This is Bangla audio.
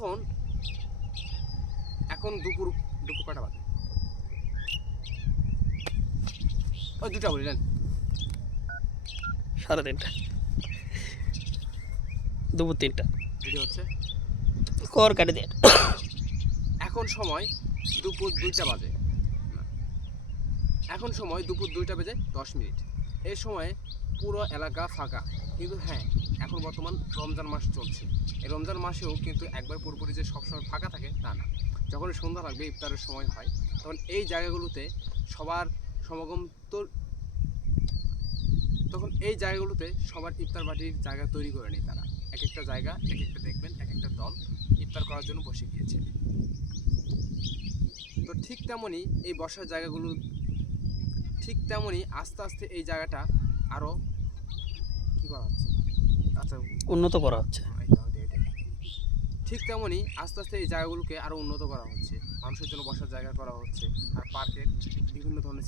এখন এখন দুপুর দুপুর কটা বাজে? ওই 2টা বললেন, 3:30 দুপুর 3টা ভিডিও হচ্ছে। কর কাটে দেন। এখন সময় দুপুর 2টা বাজে। এখন সময় দুপুর 2টা বেজে 10 মিনিট। এই সময়ে পুরো এলাকা ফাঁকা। কিন্তু হ্যাঁ, এখন বর্তমান রমজান মাস চলছে। এই রমজান মাসেও কিন্তু একবার পুরোপুরি যে সবসময় ফাঁকা থাকে তা না। যখন সন্ধ্যা লাগবে, ইফতারের সময় হয়, তখন এই জায়গাগুলোতে সবার সমাগম তো তখন এই জায়গাগুলোতে সবার ইফতার বাটির জায়গা তৈরি করে নেয় তারা। এক একটা জায়গা, এক একটা দেখবেন, এক একটা দল ইফতার করার জন্য বসে গিয়েছে। তো ঠিক তেমনই এই বসার জায়গাগুলো, ঠিক তেমনই আস্তে আস্তে এই জায়গাটা আরও কী করা হচ্ছে, আচ্ছা উন্নত করা হচ্ছে। ঠিক তেমনই আস্তে আস্তে এই জায়গাগুলোকে আরও উন্নত করা হচ্ছে, মানুষের জন্য বসার জায়গা করা হচ্ছে, আর পার্কের বিভিন্ন ধরনের